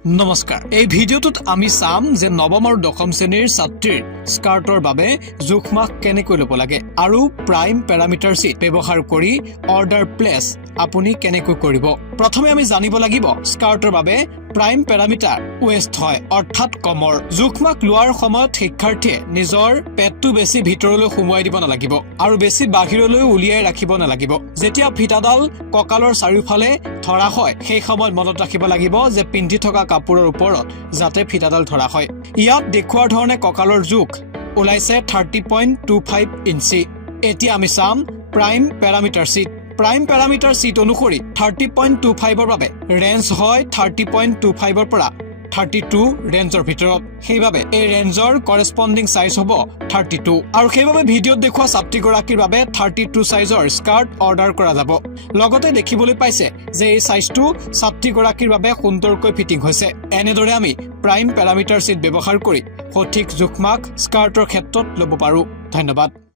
নমস্কাৰ এই ভিডিওটোত আমি চাম যে নৱম আৰু দশম শ্ৰেণীৰ ছাত্ৰীৰ স্কাৰ্টৰ বাবে জোখমাখ কেনেকৈ ল'ব লাগে আৰু প্ৰাইম পেৰামিটাৰ শীট ব্যৱহাৰ কৰি অৰ্ডাৰ প্লেচ আপুনি কেনেকৈ কৰিব। প্ৰথমে আমি জানিব লাগিব স্কাৰ্টৰ বাবে প্ৰাইম পেৰামিটাৰ ওয়েষ্ট হয় অৰ্থাৎ কমৰ। জোখমাখ লোৱাৰ সময়ত শিক্ষাৰ্থীয়ে নিজৰ পেটটো বেছি ভিতৰলৈ সুমুৱাই দিব নালাগিব আৰু বেছি বাহিৰলৈ উলিয়াই ৰাখিব নালাগিব। যেতিয়া ফিটাডাল কঁকালৰ চাৰিওফালে ধৰা হয় সেই সময়ত মনত ৰাখিব লাগিব যে পিন্ধি থকা কাপোৰৰ ওপৰত যাতে ফিটাডাল ধৰা হয়। ইয়াত দেখুৱাৰ ধৰণে কঁকালৰ জোখ ওলাইছে 30.25 ইঞ্চি। এতিয়া আমি চাম prime parameter sheet. Prime parameter sheet অনুসৰি 30.25ৰ বাবে ৰেঞ্জ হয় 30.25ৰ পৰা 32 ৰেঞ্জৰ ভিতৰত। সেইবাবে এই ৰেঞ্জৰ কৰেস্পন্ডিং সাইজ হ'ব 32 আৰু সেইবাবে ভিডিঅ'ত দেখুৱা ছাত্ৰীগৰাকীৰ বাবে 32 সাইজৰ স্কাৰ্ট অৰ্ডাৰ কৰা যাব। লগতে দেখিবলৈ পাইছে যে এই সাইজটো ছাত্ৰীগৰাকীৰ বাবে সুন্দৰকৈ ফিটিং হৈছে। এনেদৰে আমি প্ৰাইম পেৰামিটাৰ শীট ব্যৱহাৰ কৰি সঠিক জোখমাখ স্কাৰ্টৰ ক্ষেত্ৰত ল'ব পাৰো। ধন্যবাদ।